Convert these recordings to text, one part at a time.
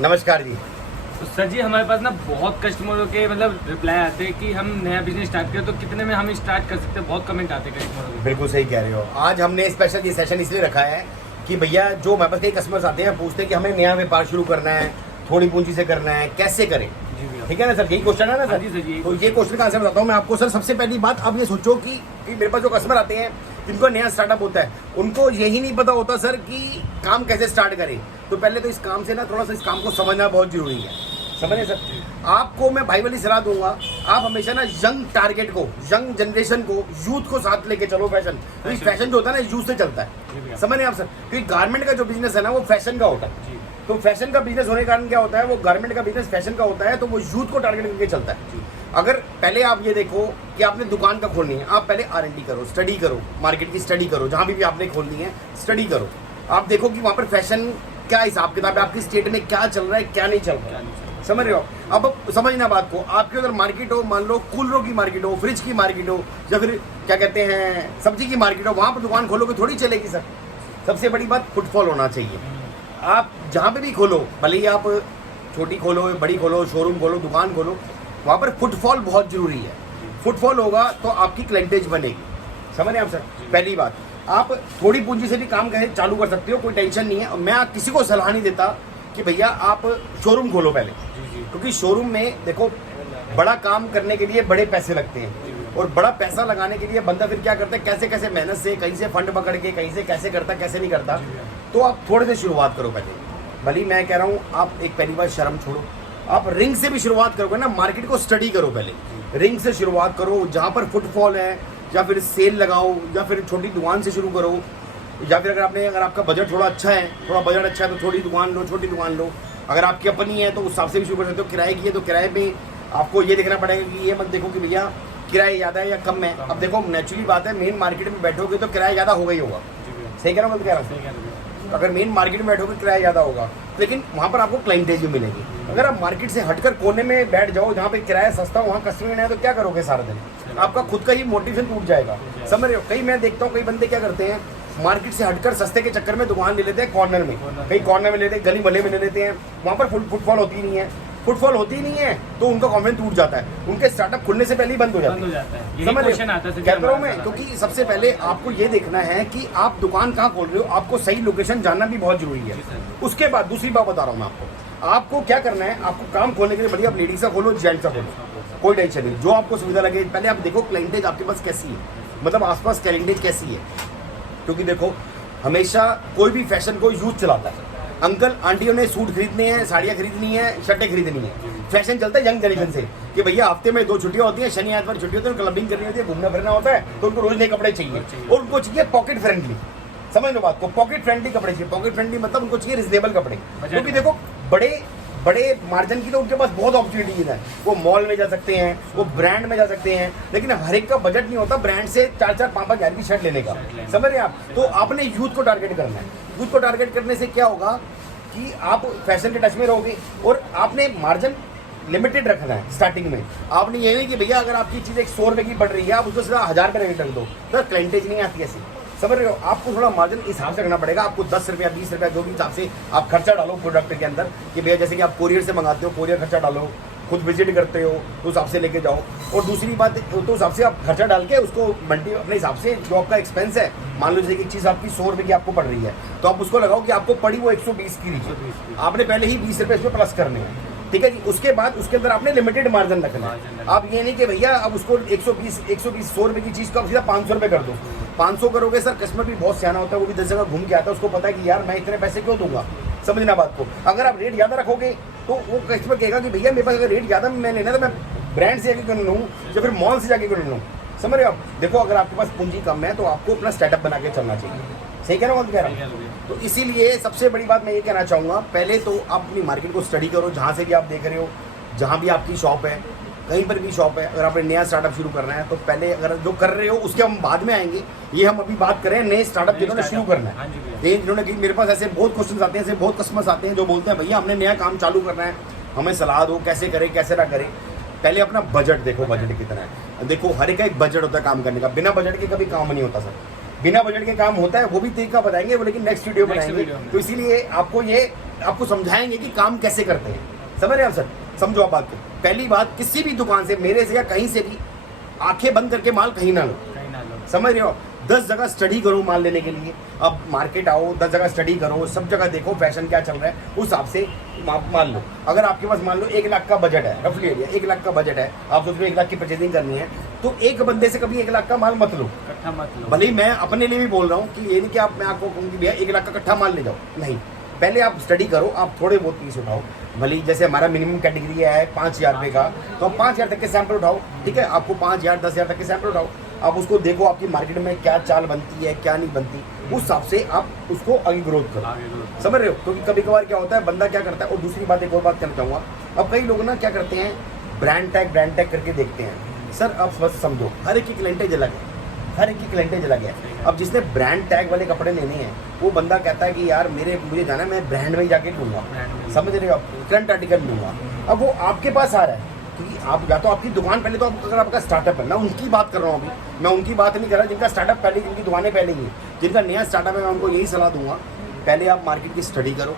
नमस्कार जी। तो सर जी हमारे पास ना बहुत कस्टमरों के मतलब रिप्लाई आते हैं कि हम नया बिजनेस स्टार्ट करें तो कितने में हम स्टार्ट कर सकते हैं। बहुत कमेंट आते हैं कस्टमरों के। बिल्कुल सही कह रहे हो। आज हमने स्पेशल ये सेशन इसलिए रखा है कि भैया जो हमारे पास कई कस्टमर्स आते हैं पूछते हैं कि हमें नया व्यापार शुरू करना है, थोड़ी पूंजी से करना है, कैसे करें। जी भैया। ठीक है ना सर, यही क्वेश्चन है ना हाँ सर? जी सर जी। तो ये क्वेश्चन का आंसर बताता हूँ मैं आपको सर। सबसे पहली बात, अब ये सोचो कि मेरे पास जो कस्टमर आते हैं जिनको नया स्टार्टअप होता है उनको यही नहीं पता होता सर कि काम कैसे स्टार्ट करें। तो पहले तो इस काम से ना थोड़ा सा इस काम को समझना बहुत जरूरी है। समझे सर? आपको मैं भाई वाली सलाह दूंगा, आप हमेशा ना यंग टारगेट को, यंग जनरेशन को, यूथ को साथ लेके चलो। फैशन, क्योंकि फैशन जो होता है ना यूथ से चलता है। समझ रहे हैं आप सर? क्योंकि गारमेंट का जो बिजनेस है ना वो फैशन का होता है। तो फैशन का बिजनेस होने के कारण क्या होता है, वो गारमेंट का बिजनेस फैशन का होता है, तो वो यूथ को टारगेट करके चलता है। अगर पहले आप ये देखो कि आपने दुकान का खोलनी है, आप पहले R&D करो, स्टडी करो, मार्केट की स्टडी करो, जहाँ भी आपने खोलनी है स्टडी करो। आप देखो कि वहाँ पर फैशन क्या हिसाब किताब है, आपकी स्टेट में क्या चल रहा है, क्या नहीं चल रहा है। समझ रहे हो? अब समझना बात को, आपके उधर मार्केट हो, मान लो कूलरों की मार्केट हो, फ्रिज की मार्केट हो, या फिर क्या कहते हैं सब्जी की मार्केट हो, वहाँ पर दुकान खोलोगे थोड़ी चलेगी सर। सबसे बड़ी बात फुटफॉल होना चाहिए। आप जहाँ पे भी खोलो, भले ही आप छोटी खोलो, बड़ी खोलो, शोरूम खोलो, दुकान खोलो, वहाँ पर फुटफॉल बहुत जरूरी है। फुटफॉल होगा तो आपकी क्लाइंटेज बनेगी। समझ रहे हैं आप सर? पहली बात, आप थोड़ी पूंजी से भी काम चालू कर सकते हो, कोई टेंशन नहीं है। और मैं किसी को सलाह नहीं देता कि भैया आप शोरूम खोलो पहले, क्योंकि शोरूम में देखो बड़ा काम करने के लिए बड़े पैसे लगते हैं, और बड़ा पैसा लगाने के लिए बंदा फिर क्या करता है, कैसे कैसे मेहनत से, कहीं से फंड पकड़ के, कहीं से कैसे करता कैसे नहीं करता। तो आप थोड़े से शुरुआत करो पहले। भले मैं कह रहा हूँ आप एक पहली बार शर्म छोड़ो, आप रिंग से भी शुरुआत करोगे ना, मार्केट को स्टडी करो पहले, रिंग से शुरुआत करो, जहाँ पर फुटफॉल है, या फिर सेल लगाओ, या फिर छोटी दुकान से शुरू करो, या फिर अगर आपका बजट थोड़ा अच्छा है, थोड़ा बजट अच्छा है तो छोटी दुकान लो, छोटी दुकान लो। अगर आपकी अपनी है तो उस हिसाब से भी शुरू कर सकते हो। किराए की है तो किराए पे आपको ये देखना पड़ेगा कि ये मत देखो कि भैया किराया ज़्यादा है या कम है। अब देखो नेचुरली बात है, मेन मार्केट में बैठोगे तो किराया ज़्यादा होगा ही होगा। सही कह रहा हूँ, मैं कह रहा हूँ अगर मेन मार्केट में बैठोगे किराया ज़्यादा होगा, लेकिन वहाँ पर आपको क्लाइंटेज भी मिलेगी। अगर आप मार्केट से हटकर कोने में बैठ जाओ जहाँ पे किराया सस्ता हो, वहाँ कस्टमर नहीं है, तो क्या करोगे सारा दिन? आपका खुद का ही मोटिवेशन टूट जाएगा। समझ रहे हो? कई मैं देखता हूँ कई बंदे क्या करते हैं, मार्केट से हटकर सस्ते के चक्कर में दुकान ले लेते हैं कॉर्नर में, कहीं कॉर्नर में लेते हैं, गली मोहल्ले में ले लेते हैं, वहाँ पर फुटफॉल होती नहीं है। फुटफॉल होती नहीं है तो उनका कॉन्फिडेंस टूट जाता है, उनके स्टार्टअप खुलने से पहले ही बंद हो जाता है। समझ रहे हो? क्या करूँ मैं? क्योंकि सबसे पहले आपको ये देखना है कि आप दुकान कहाँ खोल रहे हो, आपको सही लोकेशन जानना भी बहुत जरूरी है। उसके बाद दूसरी बात बता रहा हूँ मैं आपको क्या करना है। आपको काम खोलने के लिए बढ़िया आप लेडीज का खोलो, जेंट्स का खोलो, कोई टेंशन नहीं, जो आपको सुविधा लगे। पहले आप देखो क्लाइंटेज आपके पास कैसी है, मतलब आसपास क्लाइंटेज कैसी है। क्योंकि देखो हमेशा कोई भी फैशन को यूथ चलाता है। अंकल आंटियों ने सूट खरीदने हैं, साड़ियाँ खरीदनी है, शर्टें खरीदनी है। फैशन चलता है यंग जनरेशन से कि भैया हफ्ते में 2 छुट्टियाँ होती हैं, शनि आतवार छुट्टी होती है, क्लबिंग करनी होती है, घूमना फिरना होता है, तो उनको रोज नए कपड़े चाहिए। और उनको चाहिए पॉकेट फ्रेंडली। समझ लो बात को, पॉकेट फ्रेंडली कपड़े चाहिए। पॉकेट फ्रेंडली मतलब उनको चाहिए रिजनेबल कपड़े, क्योंकि देखो बड़े मार्जिन की तो उनके पास बहुत अपॉर्चुनिटीज है। वो मॉल में जा सकते हैं, वो ब्रांड में जा सकते हैं, लेकिन हर एक का बजट नहीं होता ब्रांड से 4-4, 5-5 हज़ार की शर्ट लेने का। समझ रहे हैं आप? तो आपने यूथ को टारगेट करना है। यूथ को टारगेट करने से क्या होगा कि आप फैशन के टच में रहोगे, और आपने मार्जिन लिमिटेड रखना है स्टार्टिंग में। आपने ये नहीं कि भैया अगर आपकी चीज़ 100 रुपये की पड़ रही है आप उसको सिर्फ 1000 रुपये रेट रख दो, तो क्लाइंटेज नहीं आती ऐसी। समझ रहे हो? आपको थोड़ा मार्जिन इस हिसाब से रखना पड़ेगा। आपको 10 रुपया 20 रुपया जो भी हिसाब से आप खर्चा डालो प्रोडक्ट के अंदर, कि भैया जैसे कि आप कोरियर से मंगाते हो, कोरियर खर्चा डालो, खुद विजिट करते हो तो उस हिसाब से लेके जाओ। और दूसरी बात तो उस हिसाब से आप खर्चा डाल के उसको मल्टी अपने हिसाब से, जो आपका एक्सपेंस है, मान लो जैसे कि चीज़ आपकी 100 रुपये की आपको पड़ रही है, तो आप उसको लगाओ कि आपको पड़ी वो 120 की रही। आपने पहले ही 20 रुपये इसमें प्लस करने हैं, ठीक है जी। उसके बाद उसके अंदर आपने लिमिटेड मार्जिन रखना है। आप ये नहीं कि भैया अब उसको 120 100 रुपये की चीज़ को आप सीधा 500 रुपये कर दो। 500 करोगे सर, कस्टमर भी बहुत सियाना होता है, वो भी 10 जगह घूम के आता है, उसको पता है कि यार मैं इतने पैसे क्यों दूंगा। समझना बात को। अगर आप रेट ज़्यादा रखोगे तो वो कस्टमर कहेगा कि भैया मेरे पास अगर रेट ज़्यादा मैं लेना तो मैं ब्रांड से जाके क्यों लूँ, या फिर मॉल से जाके क्यों लूँ। समझ रहे हो आप? देखो अगर आपके पास पूंजी कम है तो आपको अपना स्टार्टअप बना के चलना चाहिए। सही कह रहा हूँ, कह रहा हूँ? तो इसीलिए सबसे बड़ी बात मैं ये कहना चाहूँगा, पहले तो आप अपनी मार्केट को स्टडी करो, जहाँ से भी आप देख रहे हो, जहाँ भी आपकी शॉप है, कहीं पर भी शॉप है। अगर आपने नया स्टार्टअप शुरू करना है तो पहले अगर जो कर रहे हो उसके हम बाद में आएंगे। ये हम अभी बात करें नए स्टार्टअप जिन्होंने शुरू करना है। जिन्होंने कि मेरे पास ऐसे बहुत क्वेश्चन आते हैं, ऐसे बहुत कस्टमर्स आते हैं जो बोलते हैं भैया हमने नया काम चालू करना है, हमें सलाह दो कैसे करें कैसे ना करें। पहले अपना बजट देखो, बजट कितना है। देखो हर एक बजट होता है काम करने का, बिना बजट के कभी काम नहीं होता सर। बिना बजट के काम होता है, वो भी तरीका बताएंगे वो, लेकिन नेक्स्ट वीडियो बनाएंगे। तो इसीलिए आपको ये आपको समझाएंगे कि काम कैसे करते हैं। समझ रहे हैं आप सर? समझो आप बात को। पहली बात, किसी भी दुकान से, मेरे से या कहीं से भी, आंखें बंद करके माल कहीं ना लो। कहीं ना लो। समझ रहे हो? 10 जगह स्टडी करो माल लेने के लिए। अब मार्केट आओ, 10 जगह स्टडी करो, सब जगह देखो फैशन क्या चल रहा है, उस हिसाब से मान लो। अगर आपके पास मान लो 1 लाख का बजट है, रफली एरिया 1 लाख का बजट है, आप सोच रहे हो 1 लाख की परचेजिंग करनी है, तो एक बंदे से कभी 1 लाख का माल मत लो। इकट्ठा मत लो। भले ही मैं अपने लिए भी बोल रहा हूँ कि ये नहीं कि आप, मैं आपको कहूँ कि भैया 1 लाख का कट्ठा माल ले जाओ, नहीं। पहले आप स्टडी करो, आप थोड़े बहुत पीस उठाओ। भले ही जैसे हमारा मिनिमम कैटेगरी है 5,000 रुपये का, तो आप 5,000 तक के सैंपल उठाओ, ठीक है? आपको 5,000 10,000 तक के सैंपल उठाओ, आप उसको देखो आपकी मार्केट में क्या चाल बनती है, क्या नहीं बनती, उस हिसाब से आप उसको आगे ग्रोथ करो। आगे ग्रोथ। समझ रहे हो? क्योंकि कभी कभार क्या होता है, बंदा क्या करता है, और दूसरी बात, एक और बात कहना चाहूँगा, अब कई लोग ना क्या करते हैं, ब्रांड टैग करके देखते हैं। सर अब बस समझो, हर एक की क्लाइंटेज अलग है, हर एक की क्लाइंटेज अलग है। अब जिसने ब्रांड टैग वाले कपड़े लेने हैं, वो बंदा कहता है कि यार मुझे जाना है, मैं ब्रांड में ही जाके लूँगा। समझ रहे हो आप? करंट आर्टिकल लूँगा। अब वो आपके पास आ रहा है कि आप, या तो आपकी दुकान पहले, तो अगर आपका स्टार्टअप है, मैं उनकी बात कर रहा हूँ अभी, मैं उनकी बात नहीं कर रहा जिनका स्टार्टअप पहले, जिनकी दुकानें पहले ही हैं, जिनका नया स्टार्टअप है, मैं उनको यही सलाह दूंगा, पहले आप मार्केट की स्टडी करो,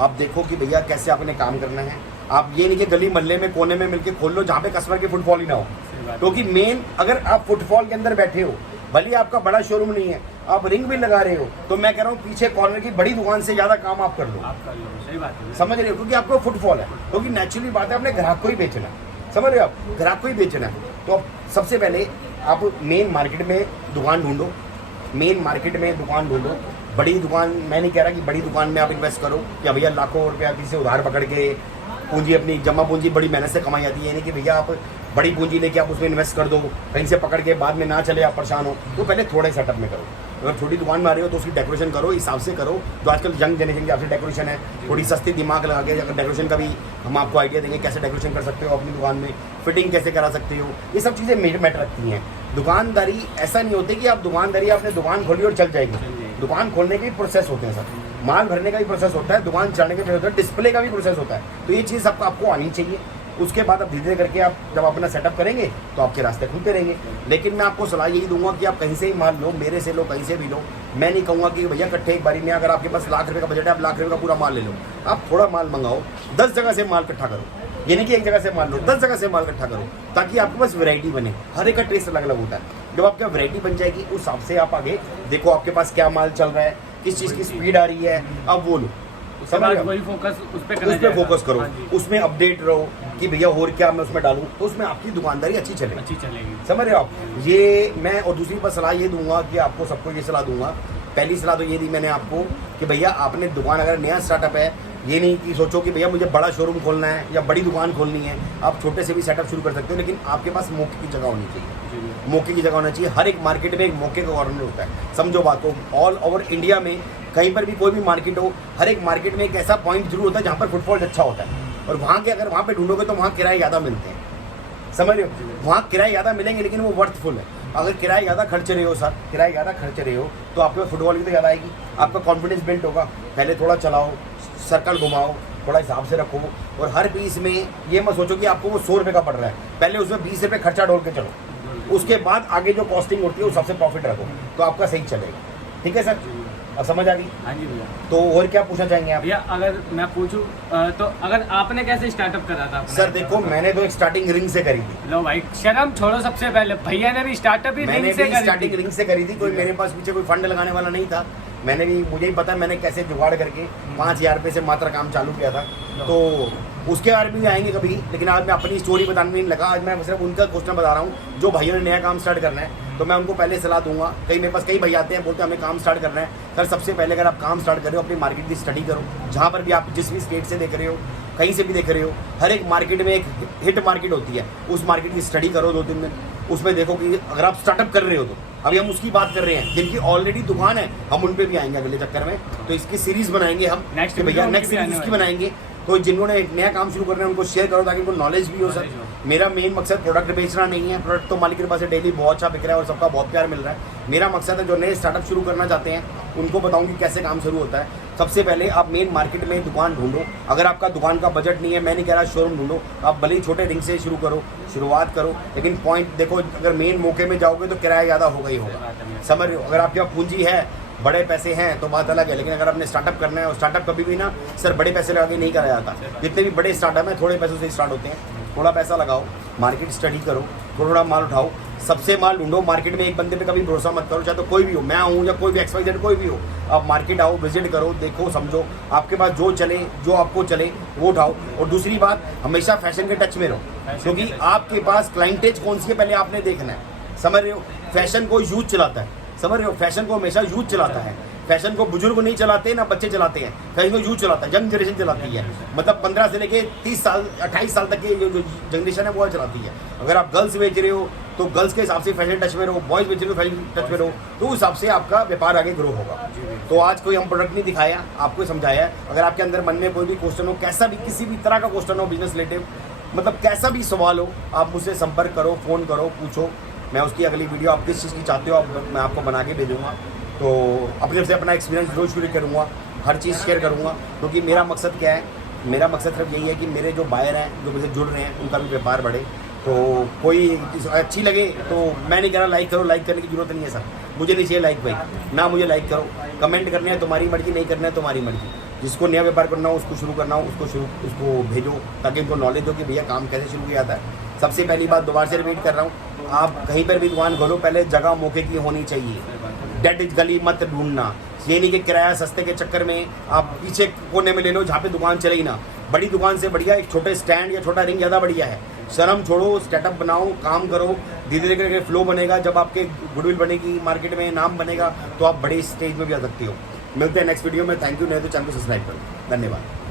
आप देखो कि भैया कैसे आपने काम करना है। आप ये नहीं कि गली मोहल्ले में कोने में मिलके खोल लो जहाँ पे कस्टमर की फुटफॉल ही ना हो, क्योंकि मेन अगर आप फुटफॉल के अंदर बैठे हो, भले आपका बड़ा शोरूम नहीं है, आप रिंग भी लगा रहे हो, तो मैं कह रहा हूँ पीछे कॉर्नर की बड़ी दुकान से ज्यादा काम आप कर लो। सही बात है। समझ रहे हो? क्योंकि आपको फुटफॉल है, क्योंकि नेचुरली बात है, अपने ग्राहक को ही बेचना है। समझ रहे हो आप? ग्राहक को ही बेचना है। तो अब सबसे पहले आप मेन मार्केट में दुकान ढूंढो, मेन मार्केट में दुकान ढूंढो। बड़ी दुकान, मैं नहीं कह रहा कि बड़ी दुकान में आप इन्वेस्ट करो कि भैया लाखों रुपया किसी से उधार पकड़ के, पूंजी अपनी जमा पूंजी बड़ी मेहनत से कमाई जाती है, नहीं कि भैया आप बड़ी पूंजी लेके आप उसमें इन्वेस्ट कर दो, कहीं से पकड़ के बाद में ना चले आप परेशान हो। तो पहले थोड़े सेटअप में करो। अगर छोटी दुकान में आ रहे हो तो उसकी डेकोरेशन करो, हिसाब से करो, जो आजकल यंग जनरेशन के आपसे डेकोरेशन है, थोड़ी सस्ती दिमाग लगा के अगर डेकोरेशन का भी हम आपको आइडिया देंगे, कैसे डेकोरेशन कर सकते हो अपनी दुकान में, फिटिंग कैसे करा सकते हो, ये सब चीज़ें मैटर रखती हैं। दुकानदारी ऐसा नहीं होती कि आप दुकानदारी, आपने दुकान खोली और चल जाएगी। दुकान खोलने के भी प्रोसेस होते हैं सर, माल भरने का भी प्रोसेस होता है, दुकान चलाने का भी प्रोसेस होता है, डिस्प्ले का भी प्रोसेस होता है। तो ये चीज़ आपको आनी चाहिए। उसके बाद आप धीरे धीरे करके आप जब अपना सेटअप करेंगे तो आपके रास्ते खुलते रहेंगे। लेकिन मैं आपको सलाह यही दूंगा कि आप कहीं से ही माल लो, मेरे से लो, कहीं से भी लो। मैं नहीं कहूँगा कि भैया इकट्ठे एक बारी में, अगर आपके पास लाख रुपये का बजट है, आप लाख रुपये का पूरा माल ले लो। आप थोड़ा माल मंगाओ, 10 जगह से माल इकट्ठा करो, ये नहीं कि एक जगह से माल लो, 10 जगह से माल इकट्ठा करो, ताकि आपके पास वैरायटी बने। हर एक का टेस्ट अलग अलग होता है। जब आपका वैरायटी बन जाएगी, उस हिसाब से आप आगे देखो आपके पास क्या माल चल रहा है, किस चीज़ की स्पीड आ रही है, अब वो लो। वही फोकस उस पे फोकस करो, उसमें अपडेट रहो कि भैया और क्या मैं उसमें डालूं, तो उसमें आपकी दुकानदारी अच्छी चलेगी। समझ रहे हो आप? ये मैं, और दूसरी बात सलाह ये दूंगा कि आपको सबको ये सलाह दूंगा। पहली सलाह तो ये दी मैंने आपको कि भैया आपने दुकान, अगर नया स्टार्टअप है, ये नहीं कि सोचो कि भैया मुझे बड़ा शोरूम खोलना है या बड़ी दुकान खोलनी है। आप छोटे से भी सेटअप शुरू कर सकते हो, लेकिन आपके पास मौके की जगह होनी चाहिए। मौके की जगह होना चाहिए। हर एक मार्केट में एक मौके का कॉर्नर होता है। समझो बात को, ऑल ओवर इंडिया में कहीं पर भी कोई भी मार्केट हो, हर एक मार्केट में एक ऐसा पॉइंट जरूर होता है जहाँ पर फुटफॉल अच्छा होता है। और वहाँ के अगर वहाँ पे ढूंढोगे तो वहाँ किराए ज़्यादा मिलते हैं। समझ रहे हो? वहाँ किराए ज़्यादा मिलेंगे, लेकिन वो वर्थफुल है। अगर किराए ज़्यादा खर्च रहे हो सर, किराए ज़्यादा खर्च रहे हो, तो आपके फुटबॉल की तो ज़्यादा आएगी, आपका कॉन्फिडेंस बिल्ड होगा। पहले थोड़ा चलाओ, सर्कल घुमाओ, थोड़ा हिसाब से रखो, और हर पीस में ये मत सोचो कि आपको वो 100 रुपये का पड़ रहा है। पहले उसमें 20 रुपये खर्चा डोल के चलो, उसके बाद आगे जो कॉस्टिंग होती है उस सबसे प्रॉफिट रखो, तो आपका सही चलेगा। ठीक है सर? अब समझ आ गई? हाँ जी भैया। तो और क्या पूछना चाहेंगे आप? भैया अगर मैं पूछूं तो अगर आपने कैसे स्टार्टअप करा था? सर देखो, मैंने तो एक स्टार्टिंग रिंग से करी थी। लो भाई, शर्म छोड़ो। सबसे पहले भैया ने भी स्टार्टअप ही मैंने रिंग से भी करी स्टार्टिंग थी। रिंग से करी थी। कोई मेरे पास पीछे कोई फंड लगाने वाला नहीं था। मैंने भी, मुझे ही पता है मैंने कैसे जुगाड़ करके 5,000 रुपये से मात्र काम चालू किया था। तो उसके बारे में भी आएंगे कभी, लेकिन आज मैं अपनी स्टोरी बताने में नहीं लगा। आज मैं सिर्फ उनका क्वेश्चन बता रहा हूँ जो भाइयों ने नया काम स्टार्ट करना है। तो मैं उनको पहले सलाह दूंगा। कई मेरे पास कई भाई आते हैं, बोलते हैं हमें काम स्टार्ट करना है। सर सबसे पहले अगर आप काम स्टार्ट कर रहे हो, अपनी मार्केट की स्टडी करो। जहाँ पर भी आप जिस भी स्टेट से देख रहे हो, कहीं से भी देख रहे हो, हर एक मार्केट में एक हिट मार्केट होती है। उस मार्केट की स्टडी करो 2-3 दिन। उसमें देखो कि अगर आप स्टार्टअप कर रहे हो, तो अभी हम उसकी बात कर रहे हैं जिनकी ऑलरेडी दुकान है, हम उन पे भी आएंगे अगले चक्कर में। तो इसकी सीरीज बनाएंगे हम, नेक्स्ट भैया नेक्स्ट सीरीज उसकी बनाएंगे। तो जिन्होंने एक नया काम शुरू करना है उनको शेयर करो, ताकि उनको नॉलेज भी हो। सर मेरा मेन मकसद प्रोडक्ट बेचना नहीं है। प्रोडक्ट तो मालिक के पास डेली बहुत अच्छा बिक रहा है और सबका बहुत प्यार मिल रहा है। मेरा मकसद है जो नए स्टार्टअप शुरू करना चाहते हैं उनको बताऊं कि कैसे काम शुरू होता है। सबसे पहले आप मेन मार्केट में दुकान ढूंढो। अगर आपका दुकान का बजट नहीं है, मैं नहीं कह रहा शोरूम ढूंढो, आप भले ही छोटे रिंग से शुरू करो, शुरुआत करो। लेकिन पॉइंट देखो, अगर मेन मौके में जाओगे तो किराया ज़्यादा होगा ही होगा। समझ रहे हो? अगर आपके पास पूंजी है बड़े पैसे हैं तो बात अलग है, लेकिन अगर आपने स्टार्टअप करना है, और स्टार्टअप कभी भी ना सर बड़े पैसे लगा के नहीं करा जाता। जितने भी बड़े स्टार्टअप हैं थोड़े पैसों से स्टार्ट होते हैं। थोड़ा पैसा लगाओ, मार्केट स्टडी करो, थोड़ा माल उठाओ, सबसे माल ढूंढो। मार्केट में एक बंदे पे कभी भरोसा मत करो, चाहे तो कोई भी हो, मैं हूँ या कोई भी XYZ कोई भी हो। आप मार्केट आओ, विजिट करो, देखो, समझो, आपके पास जो चले, जो आपको चले वो उठाओ। और दूसरी बात, हमेशा फैशन के टच में रहो, क्योंकि आपके पास क्लाइंटेज कौन सी है पहले आपने देखना है। समझ रहे हो? फैशन को यूथ चलाता है, समझ रहे हो? फैशन को हमेशा यूथ चलाता है। फैशन को बुजुर्ग नहीं चलाते ना बच्चे चलाते हैं, फैशन को यूथ चलाता है, यंग जनरेशन चलाती है। मतलब 15 से लेके 30 साल 28 साल तक की जो जनरेशन है वो चलाती है। अगर आप गर्ल्स बेच रहे हो तो गर्ल्स के हिसाब से फैशन टच में रहो, बॉयज़ बेच रहे हो फैशन टच में रहो, तो उस हिसाब से आपका व्यापार आगे ग्रो होगा। तो आज कोई हम प्रोडक्ट नहीं दिखाया, आपको समझाया है। अगर आपके अंदर मन में कोई भी क्वेश्चन हो, कैसा भी किसी भी तरह का क्वेश्चन हो बिजनेस रिलेटेड, मतलब कैसा भी सवाल हो, आप मुझसे संपर्क करो, फ़ोन करो, पूछो। मैं उसकी अगली वीडियो आप किस चीज़ की चाहते हो मैं आपको बना के भेजूँगा। तो अपने से अपना एक्सपीरियंस रोज शुरू करूँगा, हर चीज़ शेयर करूँगा, क्योंकि मेरा मकसद क्या है, मेरा मकसद सिर्फ यही है कि मेरे जो बायर हैं, जो मुझसे जुड़ रहे हैं, उनका भी व्यापार बढ़े। तो कोई अच्छी लगे तो मैं नहीं कह रहा लाइक करो, लाइक करने की जरूरत नहीं है सर, मुझे नहीं चाहिए लाइक भाई, ना मुझे लाइक करो। कमेंट करने है तुम्हारी मर्जी, नहीं करना है तुम्हारी मर्जी। जिसको नया व्यापार करना हो, उसको शुरू करना हो, उसको भेजो, ताकि उनको नॉलेज हो कि भैया काम कैसे शुरू किया जाता है। सबसे पहली बात दोबारा से रिपीट कर रहा हूँ, आप कहीं पर भी दुकान खोलो, पहले जगह मौके की होनी चाहिए। डेड गली मत ढूंढना, ये नहीं कि किराया सस्ते के चक्कर में आप पीछे कोने में ले लो जहाँ पे दुकान चले ही ना। बड़ी दुकान से बढ़िया एक छोटे स्टैंड या छोटा रिंग ज़्यादा बढ़िया है। शर्म छोड़ो, स्टार्टअप बनाओ, काम करो, धीरे धीरे करके फ्लो बनेगा। जब आपके गुडविल बनेगी, मार्केट में नाम बनेगा, तो आप बड़े स्टेज में भी आ सकते हो। मिलते हैं नेक्स्ट वीडियो में। थैंक यू, नहीं तो चैनल को सब्सक्राइब करो। धन्यवाद।